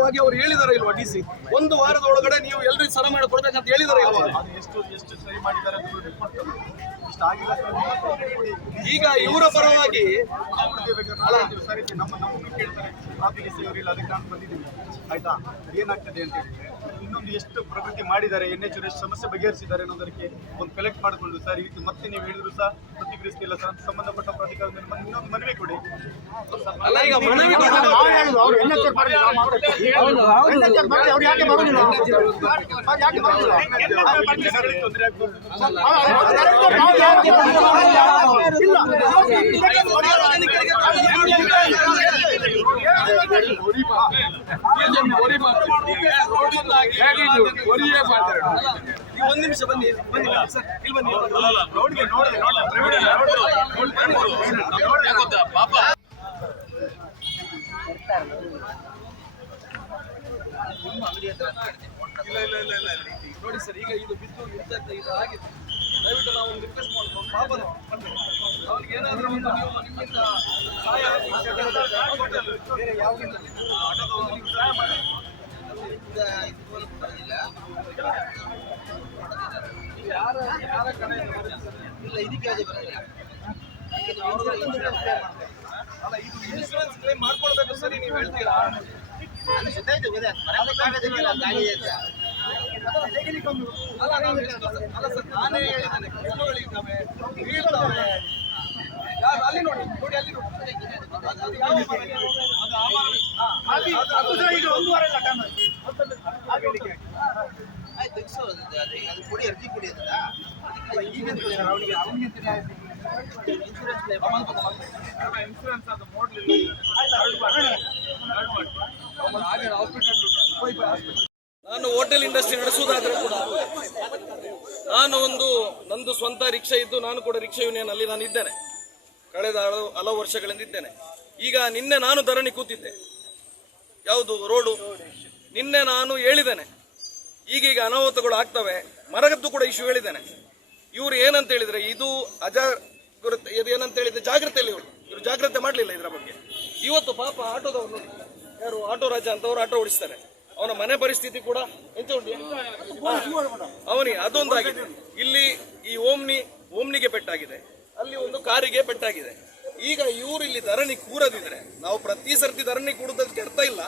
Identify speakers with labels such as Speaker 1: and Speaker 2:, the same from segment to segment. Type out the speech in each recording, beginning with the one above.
Speaker 1: ಕಾನೂನಾತ್ಮಕವಾಗಿ ಅವ್ರು ಹೇಳಿದಾರೆ ಇಲ್ವಾ ಡಿ ಸಿ? ಒಂದು ವಾರದ ಒಳಗಡೆ ನೀವು ಎಲ್ರಿಗೂ ಸರ ಮಾಡಿ ಕೊಡ್ಬೇಕಂತ ಹೇಳಿದಾರೆ ಇಲ್ವಾ? ಈಗ ಇವರ ಪರವಾಗಿ
Speaker 2: ನಮ್ಮ ನಮ್ಮನ್ನು ಕೇಳ್ತಾರೆ. ಅದಕ್ಕೆ ನಾನು ಬಂದಿದ್ದೀನಿ. ಆಯ್ತಾ? ಏನಾಗ್ತದೆ ಅಂತ ಹೇಳಿದ್ರೆ ಇನ್ನೊಂದು ಎಷ್ಟು ಪ್ರಗತಿ ಮಾಡಿದ್ದಾರೆ ಎನ್ ಎಚ್ ಎಷ್ಟು ಸಮಸ್ಯೆ ಬಗೆಹರಿಸಿದ್ದಾರೆ ಅನ್ನೋದಕ್ಕೆ ಒಂದು ಕಲೆಕ್ಟ್ ಮಾಡಿಕೊಂಡು ಸರ್ ಈ ರೀತಿ ಮತ್ತೆ ನೀವು ಹೇಳಿದ್ರು ಸಹ ಪ್ರತಿಕ್ರಿಯಿಸ್ತಿಲ್ಲ ಸರ್. ಸಂಬಂಧಪಟ್ಟ ಪ್ರಾಧಿಕಾರದಲ್ಲಿ ಇನ್ನೊಂದು ಮನವಿ ಕೊಡಿ. ತೊಂದರೆ ಆಗ್ಬೋದು
Speaker 3: ಆ, ಅವ್ರು director ನಾವು ಯಾಕೆ ಬರೋದಿಲ್ಲ? ಇಲ್ಲ.
Speaker 1: ಈಗ ಒಂದ್ ನಿಮಿಷ ಬನ್ನಿ ಬನ್ನಿ ಸರ್ ಇಲ್ಲಿ ಬನ್ನಿ
Speaker 2: ನೋಡಿದೆ ನೋಡಿ ನೋಡಿದೆ
Speaker 1: ಇಲ್ಲ ಇಲ್ಲ ಇಲ್ಲ ಇಲ್ಲ ಇಲ್ಲ. ನೋಡಿ ಸರ್ ಈಗ ಇದು ಬಿದ್ದು ಇಂಥದ್ದು ಇದು ಆಗಿದೆ ದಯವಿಟ್ಟು ನಾವು ರಿಕ್ವೆಸ್ಟ್ ಮಾಡ್ಕೊಂಡು ಪಾಪನ ಅವ್ರಿಗೆ ಏನಾದರೂ ಒಂದು ನೀವು ನಿಮ್ಮಿಂದ ಸಹಾಯ ಬೇರೆ ಯಾವ ಯಾರ ಯಾರ ಕಡೆ ಇಲ್ಲ ಇದಕ್ಕೆ ಅಲ್ಲ ಇದು ಇನ್ಶೂರೆನ್ಸ್ ಕ್ಲೇಮ್ ಮಾಡ್ಕೊಳ್ಬೇಕು ಸರಿ ನೀವು ಹೇಳ್ತೀರಾ ಅಲ್ಲ ನಾನೇ ನಾನು ಹೋಟೆಲ್ ಇಂಡಸ್ಟ್ರಿ ನಡೆಸುವುದಾದ್ರೆ ಕೂಡ ನಾನು ಒಂದು ನಂದು ಸ್ವಂತ ರಿಕ್ಷಾ ಇದ್ದು ನಾನು ಕೂಡ ರಿಕ್ಷಾ ಯೂನಿಯನ್ ಅಲ್ಲಿ ನಾನು ಇದ್ದೇನೆ ಕಳೆದ ಹಲವು ಹಲವು ವರ್ಷಗಳಿಂದ ಇದ್ದೇನೆ. ಈಗ ನಿನ್ನೆ ನಾನು ಧರಣಿ ಕೂತಿದ್ದೆ. ಯಾವುದು? ರೋಡು. ನಿನ್ನೆ ನಾನು ಹೇಳಿದ್ದೇನೆ. ಈಗೀಗ ಅನಾಹುತಗಳು ಆಗ್ತವೆ. ಮರಗದ್ದು ಕೂಡ ಇಶ್ಯೂ ಹೇಳಿದ್ದೇನೆ. ಇವರು ಏನಂತ ಹೇಳಿದ್ರೆ ಇದು ಅಜಾಗ್ರತೆ ಇದು ಏನಂತ ಹೇಳಿದ್ರೆ ಜಾಗ್ರತೆಯಲ್ಲಿ ಇವರು. ಇವರು ಜಾಗ್ರತೆ ಮಾಡಲಿಲ್ಲ ಇದರ ಬಗ್ಗೆ. ಇವತ್ತು ಪಾಪ ಆಟೋದವ್ರು ನೋಡಿ. ಯಾರು? ಆಟೋ ರಾಜ ಅಂತವ್ರು ಆಟೋ ಓಡಿಸ್ತಾರೆ. ಅವನ ಮನೆ ಪರಿಸ್ಥಿತಿ ಕೂಡ ಎಂತ ಉಂಟು? ಅವನಿ ಅದೊಂದಾಗಿದೆ. ಇಲ್ಲಿ ಈ ಓಮ್ನಿ ಓಮ್ನಿಗೆ ಪೆಟ್ಟಾಗಿದೆ. ಅಲ್ಲಿ ಒಂದು ಕಾರಿಗೆ ಪೆಟ್ಟಾಗಿದೆ. ಈಗ ಇವರು ಇಲ್ಲಿ ಧರಣಿ ಕೂರದಿದ್ರೆ, ನಾವು ಪ್ರತಿ ಸರ್ತಿ ಧರಣಿ ಕೂಡೋದಕ್ಕೆ ಅರ್ಥ ಇಲ್ಲ.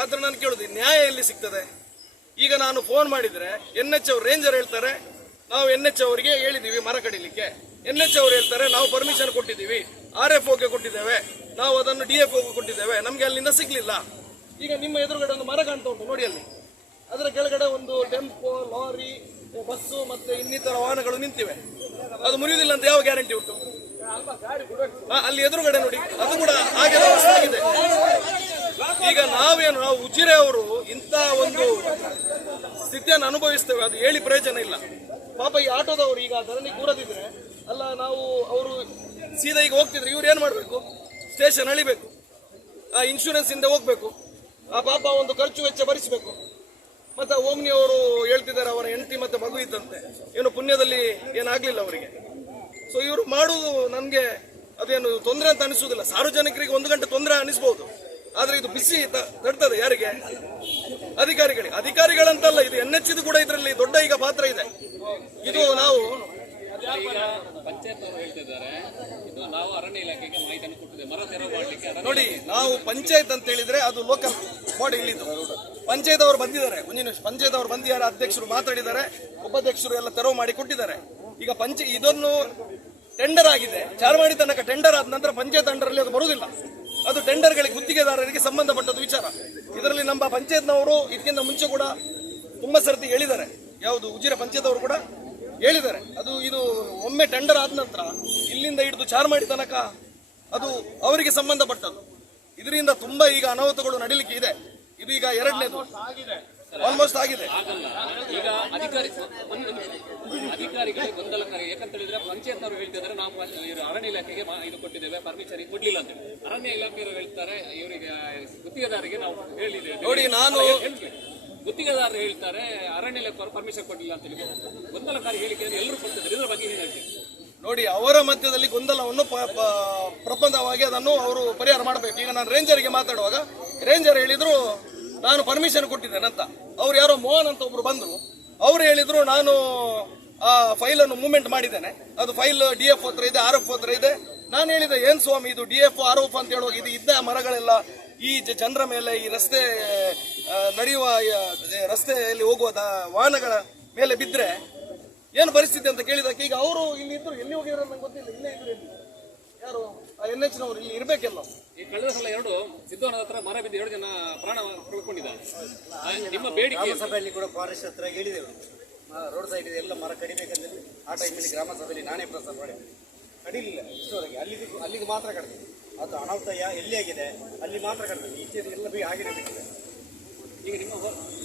Speaker 1: ಆದ್ರೆ ನಾನು ಕೇಳುದು, ನ್ಯಾಯ ಎಲ್ಲಿ ಸಿಗ್ತದೆ? ಈಗ ನಾನು ಫೋನ್ ಮಾಡಿದ್ರೆ ಎನ್ ಎಚ್ ಅವ್ರು ರೇಂಜರ್ ಹೇಳ್ತಾರೆ, ನಾವು ಎನ್ ಎಚ್ ಅವರಿಗೆ ಹೇಳಿದೀವಿ ಮರ ಕಡಿಲಿಕ್ಕೆ. ಎನ್ ಎಚ್ ಅವ್ರು ಹೇಳ್ತಾರೆ, ನಾವು ಪರ್ಮಿಷನ್ ಕೊಟ್ಟಿದ್ದೀವಿ, ಆರ್ ಎಫ್ ಓಗೆ ಕೊಟ್ಟಿದ್ದೇವೆ, ನಾವು ಅದನ್ನು ಡಿ ಎಫ್ ಓಗೆ ಕೊಟ್ಟಿದ್ದೇವೆ, ನಮ್ಗೆ ಅಲ್ಲಿಂದ ಸಿಗ್ಲಿಲ್ಲ. ಈಗ ನಿಮ್ಮ ಎದುರುಗಡೆ ಒಂದು ಮರ ಕಾಣ್ತಾ ಉಂಟು, ನೋಡಿ ಅಲ್ಲಿ. ಅದರ ಕೆಳಗಡೆ ಒಂದು ಟೆಂಪೋ, ಲಾರಿ, ಬಸ್ಸು ಮತ್ತೆ ಇನ್ನಿತರ ವಾಹನಗಳು ನಿಂತಿವೆ. ಅದು ಮುರಿಯುವುದಿಲ್ಲ ಅಂತ ಯಾವ ಗ್ಯಾರಂಟಿ ಉಂಟು? ಅಲ್ಲಿ ಎದುರುಗಡೆ ನೋಡಿ. ಅದು ಕೂಡ ಹಾಗೆ ಆಗಿದೆ ಈಗ ನಾವೇನು, ನಾವು ಉಜಿರೆ ಅವರು ಇಂಥ ಒಂದು ಸ್ಥಿತಿಯನ್ನು ಅನುಭವಿಸ್ತೇವೆ. ಅದು ಹೇಳಿ ಪ್ರಯೋಜನ ಇಲ್ಲ. ಪಾಪ ಈ ಆಟೋದವರು ಈಗ ಧರಣಿ ಕೂರದಿದ್ರೆ, ಅಲ್ಲ ನಾವು ಅವರು ಸೀದಾ ಈಗ ಹೋಗ್ತಿದ್ರೆ ಇವ್ರು ಏನ್ ಮಾಡಬೇಕು? ಸ್ಟೇಷನ್ ಅಳಿಬೇಕು. ಆ ಇನ್ಶೂರೆನ್ಸ್ ಇಂದ ಹೋಗ್ಬೇಕು. ಆ ಪಾಪ ಒಂದು ಖರ್ಚು ವೆಚ್ಚ ಭರಿಸಬೇಕು. ಮತ್ತೆ ಓಮ್ನಿ ಅವರು ಹೇಳ್ತಿದ್ದಾರೆ ಅವರ ಹೆಂಡತಿ ಮತ್ತೆ ಮಗು ಇದ್ದಂತೆ. ಏನು ಪುಣ್ಯದಲ್ಲಿ ಏನಾಗ್ಲಿಲ್ಲ ಅವರಿಗೆ. ಸೊ ಇವರು ಮಾಡುವುದು ನನಗೆ ಅದೇನು ತೊಂದರೆ ಅಂತ ಅನಿಸುವುದಿಲ್ಲ. ಸಾರ್ವಜನಿಕರಿಗೆ ಒಂದು ಗಂಟೆ ತೊಂದರೆ ಅನಿಸ್ಬೋದು. ಆದ್ರೆ ಇದು ಬಿಸಿ ತಡ್ತದೆ ಯಾರಿಗೆ? ಅಧಿಕಾರಿಗಳಿಗೆ. ಅಧಿಕಾರಿಗಳಂತಲ್ಲ ಇದು ಎನ್ ಎಚ್ ಕೂಡ ಇದರಲ್ಲಿ ದೊಡ್ಡ ಈಗ ಪಾತ್ರ ಇದೆ. ಇದು ನಾವು ನೋಡಿ ನಾವು ಪಂಚಾಯತ್ ಅಂತ ಹೇಳಿದ್ರೆ ಅದು ಲೋಕಲ್ ಬಾಡಿ ಇಲ್ಲಿದ್ದು. ಪಂಚಾಯತ್ ಬಂದಿದ್ದಾರೆ. ಒಂದಿನ ಪಂಚಾಯತವರು ಬಂದಿದ್ದಾರೆ, ಅಧ್ಯಕ್ಷರು ಮಾತಾಡಿದ್ದಾರೆ, ಉಪಾಧ್ಯಕ್ಷರು ಎಲ್ಲ ತೆರವು ಮಾಡಿ ಕೊಟ್ಟಿದ್ದಾರೆ. ಈಗ ಪಂಚ, ಇದನ್ನು ಟೆಂಡರ್ ಆಗಿದೆ. ಚಾರ್ಮಾಡಿ ತನಕ ಟೆಂಡರ್ ಆದ ನಂತರ ಪಂಚಾಯತ್ ಅಂಡರಲ್ಲಿ ಅದು ಬರುವುದಿಲ್ಲ. ಅದು ಟೆಂಡರ್ಗಳಿಗೆ ಗುತ್ತಿಗೆದಾರರಿಗೆ ಸಂಬಂಧಪಟ್ಟದ್ದು ವಿಚಾರ. ಇದರಲ್ಲಿ ನಮ್ಮ ಪಂಚಾಯತ್ನವರು ಇದಕ್ಕಿಂತ ಮುಂಚೆ ಕೂಡ ತುಂಬಾ ಸರ್ತಿ ಹೇಳಿದ್ದಾರೆ. ಯಾವುದು, ಉಜಿರ ಪಂಚಾಯತ್ ಅವರು ಕೂಡ ಹೇಳಿದ್ದಾರೆ. ಅದು, ಇದು ಒಮ್ಮೆ ಟೆಂಡರ್ ಆದ ನಂತರ ಇಲ್ಲಿಂದ ಹಿಡಿದು ಚಾರ್ಮಾಡಿ ತನಕ ಅದು ಅವರಿಗೆ ಸಂಬಂಧಪಟ್ಟದ್ದು. ಇದರಿಂದ ತುಂಬಾ ಈಗ ಅನಾಹುತಗಳು ನಡೀಲಿಕ್ಕೆ ಇದೆ. ಇದು ಈಗ ಎರಡನೇದು. ಆಲ್ಮೋಸ್ಟ್ ಆಗಿದೆ.
Speaker 4: ಈಗ ಅಧಿಕಾರಿ. ಅಧಿಕಾರಿಗಳಿಗೆ ಗೊಂದಲಕಾರಿ ಯಾಕಂತ ಹೇಳಿದ್ರೆ ಪಂಚಾಯತ್ ಅವರು ಹೇಳ್ತಿದ್ದಾರೆ ನಾವು ಇವರು ಅರಣ್ಯ ಇಲಾಖೆಗೆ ಇದು ಕೊಟ್ಟಿದ್ದೇವೆ ಪರ್ಮಿಷನ್ ಕೊಡ್ಲಿಲ್ಲ ಅಂತ ಹೇಳಿ. ಅರಣ್ಯ ಇಲಾಖೆಯವರು ಹೇಳ್ತಾರೆ ಇವರಿಗೆ ಗುತ್ತಿಗೆದಾರರಿಗೆ ನಾವು ಹೇಳಿದ್ದೇವೆ.
Speaker 1: ನೋಡಿ ನಾನು.
Speaker 4: ಗುತ್ತಿಗೆದಾರರು ಹೇಳ್ತಾರೆ ಅರಣ್ಯ ಇಲಾಖೆ ಪರ್ಮಿಷನ್ ಕೊಡ್ಲಿಲ್ಲ ಅಂತ ಹೇಳಿ. ಗೊಂದಲಕಾರಿ ಹೇಳಿಕೆ ಎಲ್ಲರೂ ಕೊಡ್ತಿದ್ದಾರೆ. ಇದ್ರ ಬಗ್ಗೆ ಏನು ಹೇಳ್ತೀವಿ
Speaker 1: ನೋಡಿ, ಅವರ ಮಧ್ಯದಲ್ಲಿ ಗೊಂದಲವನ್ನು ಪ್ರಬಂಧವಾಗಿ ಅದನ್ನು ಅವರು ಪರಿಹಾರ ಮಾಡಬೇಕು. ಈಗ ನಾನು ರೇಂಜರ್ಗೆ ಮಾತಾಡುವಾಗ, ರೇಂಜರ್ ಹೇಳಿದ್ರು, ನಾನು ಪರ್ಮಿಷನ್ ಕೊಟ್ಟಿದ್ದೇನೆ ಅಂತ. ಅವ್ರು ಯಾರೋ ಮೋಹನ್ ಅಂತ ಒಬ್ರು ಬಂದರು. ಅವ್ರು ಹೇಳಿದ್ರು, ನಾನು, ಆ ಫೈಲ್ ಅನ್ನು ಮೂವ್ಮೆಂಟ್ ಮಾಡಿದ್ದೇನೆ. ಅದು ಫೈಲ್ ಡಿ ಎಫ್ ಹತ್ರ ಇದೆ ಆರ್ ಎಫ್ ಹತ್ರ ಇದೆ. ನಾನು ಹೇಳಿದೆ, ಏನ್ ಸ್ವಾಮಿ ಇದು? ಡಿ ಎಫ್ ಆರ್ ಎಫ್ ಅಂತ ಹೇಳುವಾಗ ಇದು ಇದ್ದ ಮರಗಳೆಲ್ಲ ಈ ಜನರ ಮೇಲೆ, ಈ ರಸ್ತೆ ನಡೆಯುವ ರಸ್ತೆಯಲ್ಲಿ ಹೋಗುವ ವಾಹನಗಳ ಮೇಲೆ ಬಿದ್ದರೆ ಏನು ಪರಿಸ್ಥಿತಿ ಅಂತ ಕೇಳಿದಾಗ ಈಗ ಅವರು ಇಲ್ಲಿ ಇದ್ರು ಎಲ್ಲಿ ಹೋಗಿದ್ರು ನಂಗೆ ಗೊತ್ತಿಲ್ಲ ಇಲ್ಲೇ ಇದ್ರು ಎಲ್ಲಿ? ಯಾರು? ಎನ್ ಎಚ್ ನವರು ಇಲ್ಲಿ ಇರ್ಬೇಕೆಲ್ಲ.
Speaker 4: ಈ ಕಳೆದ ಸಲ ಎರಡು ಸಿದ್ದವನದ ಹತ್ರ ಮರ ಬಿದ್ದು ಎರಡು ಜನ ಪ್ರಾಣ ಕಳ್ಕೊಂಡಿದ್ದಾರೆ. ನಿಮ್ಮ ಬೇಡಿಕೆ
Speaker 5: ಸಭೆಯಲ್ಲಿ ಕೂಡ ಫಾರೆಸ್ಟ್ ಹತ್ರ ಹೇಳಿದೆವು. ರೋಡ್ ಸೈಡ್ ಇದೆ ಎಲ್ಲ ಮರ ಕಡಿಬೇಕಂತೇಳಿ. ಆ ಟೈಮಲ್ಲಿ ಗ್ರಾಮ ಸಭೆಯಲ್ಲಿ ನಾನೇ ಪ್ರಸ್ತಾಪ ಮಾಡಿದೆ. ಕಡಿಲಿಲ್ಲ ಇಷ್ಟವರೆಗೆ. ಅಲ್ಲಿಗೆ ಅಲ್ಲಿಗೆ ಮಾತ್ರ ಕಡಿದೆ. ಅದು ಅನಾಹುತ ಯಾ ಎಲ್ಲಿ ಆಗಿದೆ ಅಲ್ಲಿ ಮಾತ್ರ ಕಡಿದೆ. ಈಚೆ ಎಲ್ಲ ಬಿ ಆಗಿರಬೇಕಿದೆ
Speaker 4: ಈಗ ನಿಮ್ಮ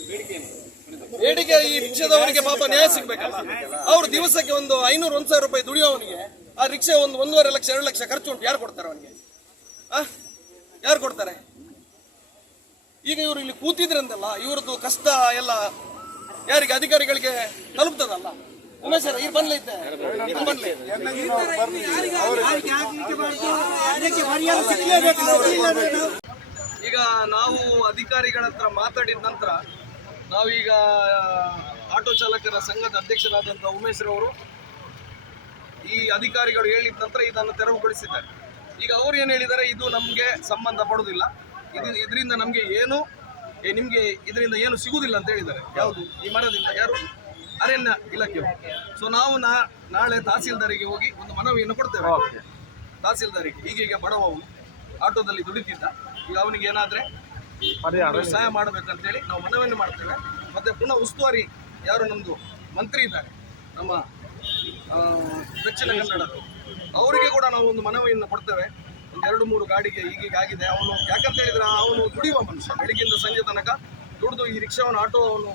Speaker 4: ಬೇಡಿಕೆ ಏನು?
Speaker 1: ಬೇಡಿಕೆ ಈ ರಿಕ್ಷಾದವರಿಗೆ ಪಾಪ ನ್ಯಾಯ ಸಿಗ್ಬೇಕಲ್ಲ? ಅವ್ರು ದಿವಸಕ್ಕೆ ಒಂದು ಐನೂರು, ಒಂದ್ ಸಾವಿರ ರೂಪಾಯಿ ದುಡಿಯೋವನಿಗೆ ಆ ರಿಕ್ಷಾ ಒಂದು ಒಂದೂವರೆ ಲಕ್ಷ, ಎರಡು ಲಕ್ಷ ಖರ್ಚು ಉಂಟು. ಯಾರು ಕೊಡ್ತಾರೆ ಅವನಿಗೆ? ಆ? ಯಾರು ಕೊಡ್ತಾರೆ? ಈಗ ಇವರು ಇಲ್ಲಿ ಕೂತಿದ್ರಂತಲ್ಲ ಇವ್ರದ್ದು ಕಷ್ಟ ಎಲ್ಲ ಯಾರಿಗೆ? ಅಧಿಕಾರಿಗಳಿಗೆ ತಲುಪ್ತದಲ್ಲ? ಉಮೇಶ್ ಸರ್ ಈಗ ಬಂದ್ಲೆ ಇದ್ದೆ. ಈಗ ಬಂದ್ಲೆ. ಈಗ ನಾವು ಅಧಿಕಾರಿಗಳ ಹತ್ರ ಮಾತಾಡಿದ ನಂತರ ನಾವೀಗ ಆಟೋ ಚಾಲಕರ ಸಂಘದ ಅಧ್ಯಕ್ಷರಾದಂಥ ಉಮೇಶ್ ರವರು ಈ ಅಧಿಕಾರಿಗಳು ಹೇಳಿದ ನಂತರ ಇದನ್ನು ತೆರವುಗೊಳಿಸಿದ್ದಾರೆ. ಈಗ ಅವ್ರು ಏನು ಹೇಳಿದ್ದಾರೆ? ಇದು ನಮಗೆ ಸಂಬಂಧ ಪಡೋದಿಲ್ಲ. ಇದು ಇದರಿಂದ ನಮಗೆ ಏನು ನಿಮಗೆ ಇದರಿಂದ ಏನು ಸಿಗುವುದಿಲ್ಲ ಅಂತ ಹೇಳಿದ್ದಾರೆ. ಯಾವುದು? ಈ ಮರದಿಂದ ಯಾರು? ಅರಣ್ಯ ಇಲಾಖೆ ಸೊ ನಾವು ನಾ- ನಾಳೆ ತಹಸೀಲ್ದಾರಿಗೆ ಹೋಗಿ ಒಂದು ಮನವಿಯನ್ನು ಕೊಡ್ತೇವೆ. ತಹಸೀಲ್ದಾರಿಗೆ. ಈಗೀಗ ಬಡವ ಆಟೋದಲ್ಲಿ ದುಡಿತಿದ್ದ. ಈಗ ಅವನಿಗೆ ಏನಾದ್ರೆ ಸಹಾಯ ಮಾಡಬೇಕಂತೇಳಿ ನಾವು ಮನವಿಯನ್ನು ಮಾಡ್ತೇವೆ. ಮತ್ತೆ ಪುನಃ ಉಸ್ತುವಾರಿ ಯಾರು ನಮ್ಮದು ಮಂತ್ರಿ ಇದ್ದಾರೆ ನಮ್ಮ ದಕ್ಷಿಣ ಕನ್ನಡ ಅವರಿಗೆ ಕೂಡ ನಾವು ಒಂದು ಮನವಿಯನ್ನು ಕೊಡ್ತೇವೆ. ಒಂದು ಎರಡು ಮೂರು ಗಾಡಿಗೆ ಈಗೀಗ ಆಗಿದೆ. ಅವನು ಯಾಕಂತ ಹೇಳಿದ್ರೆ ಅವನು ದುಡಿಯುವ ಮನುಷ್ಯ. ಬೆಳಿಗ್ಗೆಯಿಂದ ಸಂಜೆ ತನಕ ದುಡಿದು ಈ ರಿಕ್ಷಾವನ್ನು ಆಟೋ ಅವನು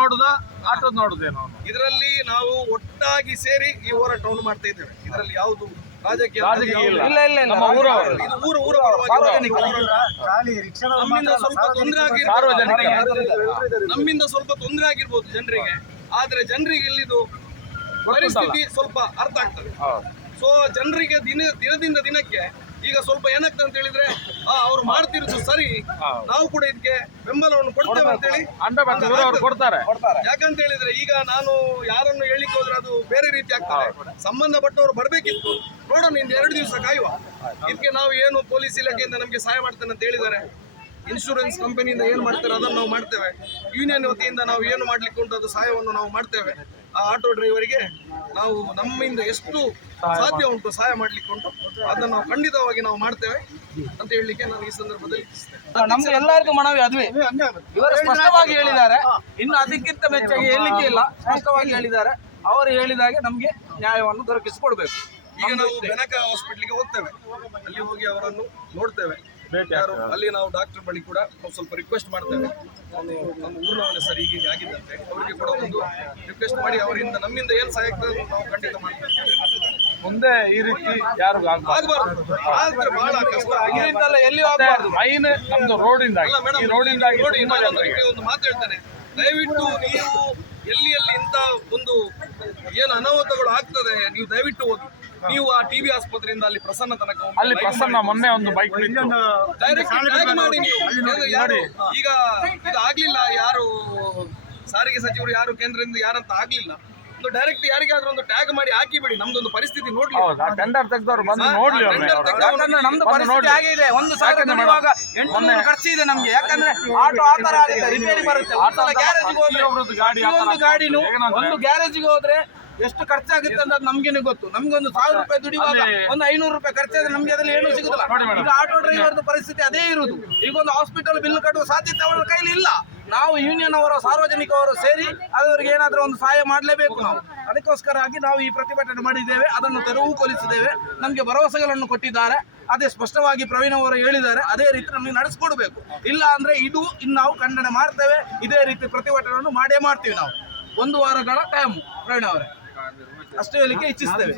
Speaker 6: ನೋಡುದ ಆಟೋದ್ ನೋಡುದೇನು
Speaker 1: ಇದರಲ್ಲಿ ನಾವು ಒಟ್ಟಾಗಿ ಸೇರಿ ಈ ಹೋರಾಟವನ್ನು ಮಾಡ್ತಾ ಇದ್ದೇವೆ. ಇದರಲ್ಲಿ ಯಾವುದು ರಾಜಕೀಯ
Speaker 6: ರಾಜಕೀಯ ಇಲ್ಲ.
Speaker 1: ಇಲ್ಲ ಇಲ್ಲ
Speaker 6: ನಮ್ಮ ಊರವರು.
Speaker 1: ಇದು ಊರು ಊರ ನಮ್ಮಿಂದ ಸ್ವಲ್ಪ ತೊಂದರೆ. ಆಗಿರ್ಬೋದು. ನಮ್ಮಿಂದ ಸ್ವಲ್ಪ ತೊಂದರೆ ಆಗಿರ್ಬೋದು ಜನರಿಗೆ. ಆದ್ರೆ ಜನರಿಗೆ ಇಲ್ಲಿದು ಪರಿಸ್ಥಿತಿ ಸ್ವಲ್ಪ ಅರ್ಥ ಆಗ್ತದೆ. ಸೊ ಜನರಿಗೆ ದಿನ ದಿನದಿಂದ ದಿನಕ್ಕೆ ಈಗ ಸ್ವಲ್ಪ ಏನಾಗ್ತದೆ ಅಂತ ಹೇಳಿದ್ರೆ ಅವ್ರು ಮಾಡ್ತಿರೋದು ಸರಿ ನಾವು ಕೂಡ ಇದಕ್ಕೆ ಬೆಂಬಲವನ್ನು ಕೊಡ್ತೇವೆ
Speaker 6: ಅಂತ ಹೇಳಿ ಕೊಡ್ತಾರೆ.
Speaker 1: ಯಾಕಂತ ಹೇಳಿದ್ರೆ ಈಗ ನಾನು ಯಾರನ್ನು ಹೇಳಿಕ್ ಹೋದ್ರೆ ಅದು ಬೇರೆ ರೀತಿ ಆಗ್ತದೆ. ಸಂಬಂಧಪಟ್ಟವರು ಬರ್ಬೇಕಿತ್ತು. ನೋಡೋಣ ಇಂದ ಎರಡು ದಿವಸ ಕಾಯುವ. ಇದಕ್ಕೆ ನಾವು ಏನು ಪೊಲೀಸ್ ಇಲಾಖೆಯಿಂದ ನಮಗೆ ಸಹಾಯ ಮಾಡ್ತೇನೆ ಅಂತ ಹೇಳಿದ್ದಾರೆ. ಇನ್ಶೂರೆನ್ಸ್ ಕಂಪನಿಯಿಂದ ಏನು ಮಾಡ್ತಾರೆ ಅದನ್ನು ನಾವು ಮಾಡ್ತೇವೆ. ಯೂನಿಯನ್ ವತಿಯಿಂದ ನಾವು ಏನು ಮಾಡ್ಲಿಕ್ಕೆ ಉಂಟು ಅದು ಸಹಾಯವನ್ನು ನಾವು ಮಾಡ್ತೇವೆ. ಆ ಆಟೋ ಡ್ರೈವರಿಗೆ ನಾವು ನಮ್ಮಿಂದ ಎಷ್ಟು ಸಾಧ್ಯ ಉಂಟು ಸಹಾಯ ಮಾಡ್ಲಿಕ್ಕೆ ಉಂಟು ಅದನ್ನು ನಾವು ಖಂಡಿತವಾಗಿ ನಾವು ಮಾಡ್ತೇವೆ ಅಂತ ಹೇಳಲಿಕ್ಕೆ ನಾನು ಈ ಸಂದರ್ಭದಲ್ಲಿ
Speaker 7: ನಮ್ಗೆ ಎಲ್ಲರಿಗೂ ಮನವಿ ಅದುವೇ? ಇವರು ಸ್ಪಷ್ಟವಾಗಿ ಹೇಳಿದ್ದಾರೆ. ಇನ್ನು ಅದಕ್ಕಿಂತ ಮೆಚ್ಚಾಗಿ ಹೇಳಲಿಕ್ಕೆ ಇಲ್ಲ. ಸ್ಪಷ್ಟವಾಗಿ ಹೇಳಿದ್ದಾರೆ. ಅವರು ಹೇಳಿದಾಗೆ ನಮಗೆ ನ್ಯಾಯವನ್ನು ದೊರಕಿಸಿಕೊಡ್ಬೇಕು.
Speaker 1: ಈಗ ನಾವು ಬೆನಕ ಹಾಸ್ಪಿಟ್ಲಿಗೆ ಹೋಗ್ತೇವೆ. ಅಲ್ಲಿ ಹೋಗಿ ಅವರನ್ನು ನೋಡ್ತೇವೆ. ಅಲ್ಲಿ ನಾವು ಡಾಕ್ಟರ್ ಬಳಿ ಕೂಡ ಸ್ವಲ್ಪ ರಿಕ್ವೆಸ್ಟ್ ಮಾಡ್ತೇವೆ. ನಮ್ಮ ಊರಿನವನೇ ಸರ್ ಹೀಗೆ ಆಗಿದ್ದಂತೆ ಅವರಿಗೆ ಕೂಡ ಒಂದು ರಿಕ್ವೆಸ್ಟ್ ಮಾಡಿ ಅವರಿಂದ ನಮ್ಮಿಂದ ಏನು ಸಹಾಯ ಆಗ್ತದೆ ನಾವು ಖಂಡಿತ ಮಾಡ್ತೇವೆ.
Speaker 6: ಮುಂದೆ ಈ ರೀತಿ ಯಾರು ಆಗ್ಬಾರ್ದು.
Speaker 1: ಆಗಬಾರ್ದು. ಆದ್ರೆ ಬಹಳ ಕಷ್ಟ.
Speaker 7: ಇದರಿಂದಲ್ಲ ಎಲ್ಲಿಯೂ ಆಗಬಾರ್ದು.
Speaker 6: ಮೈನ್ ನಮ್ದು
Speaker 1: ರೋಡಿಂದ
Speaker 6: ಈ ರೋಡಿಂದಾಗಿ
Speaker 1: ನೋಡಿ ಒಂದು ಮಾತು ಹೇಳ್ತೇನೆ. ದಯವಿಟ್ಟು ನೀವು ಎಲ್ಲಿ ಎಲ್ಲಿ ಇಂಥ ಒಂದು ಏನು ಅನಾಹುತಗಳು ಆಗ್ತದೆ ನೀವು ದಯವಿಟ್ಟು ಹೋಗಿ. ನೀವು ಆ ಟಿವಿ ಆಸ್ಪತ್ರೆಯಿಂದ ಅಲ್ಲಿ ಪ್ರಸನ್ನ ತನಕ
Speaker 6: ಅಲ್ಲಿ ಪ್ರಸನ್ನ ಮೊನ್ನೆ ಒಂದು ಬೈಕ್
Speaker 1: ಡೈರೆಕ್ಟ್ ಮಾಡಿ ನೀವು. ಯಾರು ಈಗ ಇದು ಆಗ್ಲಿಲ್ಲ ಯಾರು ಸಾರಿಗೆ ಸಚಿವರು ಯಾರು ಕೇಂದ್ರದಿಂದ ಯಾರಂತ ಆಗ್ಲಿಲ್ಲ. ಒಂದು ಡೈರೆಕ್ಟ್ ಯಾರಿಗಾದ್ರೂ ಒಂದು ಟ್ಯಾಗ್ ಮಾಡಿ ಹಾಕಿ ಬಿಡಿ ನಮ್ದೊಂದು ಪರಿಸ್ಥಿತಿ ನೋಡ್ಲಿ.
Speaker 6: ಟೆಂಡರ್ ತೆಗೆದವ್ರು ಬಂದು ನೋಡ್ಲಿ
Speaker 7: ನಮ್ದು ಪರಿಸ್ಥಿತಿ
Speaker 6: ನೋಡಿ.
Speaker 7: ಹಾಗೆ ಇದೆ ಒಂದು ಸಾವಿರ ಎಂಟುನೂರು ಖರ್ಚು ಇದೆ ನಮ್ಗೆ. ಯಾಕಂದ್ರೆ ಆಟೋ ಆ ತರ ಆಗುತ್ತೆ ರಿಪೇರಿ ಬರುತ್ತೆ. ಗ್ಯಾರೇಜ್ಗೆ ಹೋದ್ರೆ
Speaker 6: ಪ್ರತಿಯೊಬ್ರದ್ದು ಗಾಡಿ ತರ
Speaker 7: ಪ್ರತಿಯೊಂದು ಗಾಡಿನೂ ಒಂದು ಗ್ಯಾರೇಜ್ಗೆ ಹೋದ್ರೆ ಎಷ್ಟು ಖರ್ಚಾಗುತ್ತೆ ಅಂತ ನಮ್ಗೇನೆ ಗೊತ್ತು. ನಮ್ಗೆ ಒಂದು ಸಾವಿರ ರೂಪಾಯಿ ದುಡಿಯುವಾಗ ಒಂದು ಐನೂರು ರೂಪಾಯಿ ಖರ್ಚಾದ್ರೆ ನಮ್ಗೆ ಅದ್ರಲ್ಲಿ ಏನು ಸಿಗುದಿಲ್ಲ. ಈಗ ಆಟೋ ಡ್ರೈವರ್ದು ಪರಿಸ್ಥಿತಿ ಅದೇ ಇರುವುದು ಈಗ ಒಂದು ಹಾಸ್ಪಿಟಲ್ ಬಿಲ್ ಕಟ್ಟುವ ಸಾಧ್ಯತೆ ಅವರ ಕೈಲಿ ಇಲ್ಲ. ನಾವು ಯೂನಿಯನ್ ಅವರು ಸಾರ್ವಜನಿಕವರು ಸೇರಿ ಅದವರಿಗೆ ಏನಾದರೂ ಒಂದು ಸಹಾಯ ಮಾಡಲೇಬೇಕು ನಾವು. ಅದಕ್ಕೋಸ್ಕರ ಆಗಿ ನಾವು ಈ ಪ್ರತಿಭಟನೆ ಮಾಡಿದ್ದೇವೆ. ಅದನ್ನು ತೆರವುಗೊಳಿಸಿದ್ದೇವೆ ನಮಗೆ ಭರವಸೆಗಳನ್ನು ಕೊಟ್ಟಿದ್ದಾರೆ. ಅದೇ ಸ್ಪಷ್ಟವಾಗಿ ಪ್ರವೀಣ್ ಅವರು ಹೇಳಿದ್ದಾರೆ. ಅದೇ ರೀತಿ ನಮಗೆ ನಡೆಸ್ಕೊಡ್ಬೇಕು. ಇಲ್ಲ ಅಂದ್ರೆ ಇದು ಇನ್ನು ನಾವು ಖಂಡನೆ ಮಾಡ್ತೇವೆ. ಇದೇ ರೀತಿ ಪ್ರತಿಭಟನೆಯನ್ನು ಮಾಡೇ ಮಾಡ್ತೀವಿ ನಾವು. ಒಂದು ವಾರಗಳ ಟೈಮ್ ಪ್ರವೀಣ್ ಅವರೇ. ಅಷ್ಟೇ ಹೇಳಿಕೆ ಇಚ್ಛಿಸ್ತೇವೆ.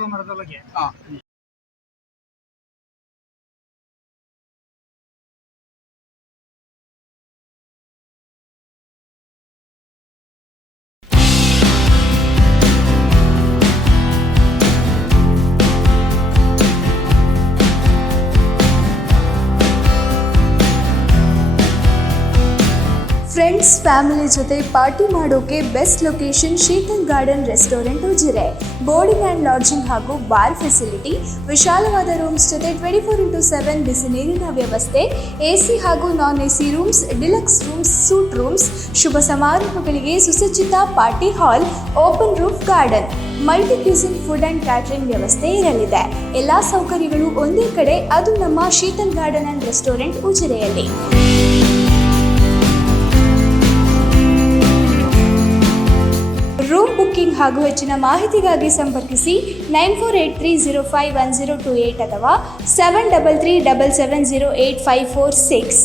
Speaker 8: ಫ್ರೆಂಡ್ಸ್ ಫ್ಯಾಮಿಲಿ ಜೊತೆ ಪಾರ್ಟಿ ಮಾಡೋಕೆ best location Sheetal garden restaurant Ujire. Boarding and lodging ಹಾಗೂ ಬಾರ್ ಫೆಸಿಲಿಟಿ ವಿಶಾಲವಾದ ರೂಮ್ಸ್ ಜೊತೆ ಟ್ವೆಂಟಿ ಫೋರ್ ಇಂಟು ಸೆವೆನ್ ಬಿಸಿ ನೀರಿನ ವ್ಯವಸ್ಥೆ ಎ ಸಿ ಹಾಗೂ non A C rooms deluxe rooms suite rooms ಶುಭ ಸಮಾರಂಭಗಳಿಗೆ ಸುಸಜ್ಜಿತ party hall open roof garden multi cuisine food and catering ವ್ಯವಸ್ಥೆ ಇರಲಿದೆ. ಎಲ್ಲ ಸೌಕರ್ಯಗಳು ಒಂದೇ ಕಡೆ, ಅದು ನಮ್ಮ ಶೀತಲ್ ಗಾರ್ಡನ್ ಆ್ಯಂಡ್ ರೆಸ್ಟೋರೆಂಟ್ ಉಜಿರೆಯಲ್ಲಿ. ಬುಕ್ಕಿಂಗ್ ಹಾಗೂ ಹೆಚ್ಚಿನ ಮಾಹಿತಿಗಾಗಿ ಸಂಪರ್ಕಿಸಿ nine four eight three zero five one zero two eight ಅಥವಾ seven double three double seven zero eight five four six.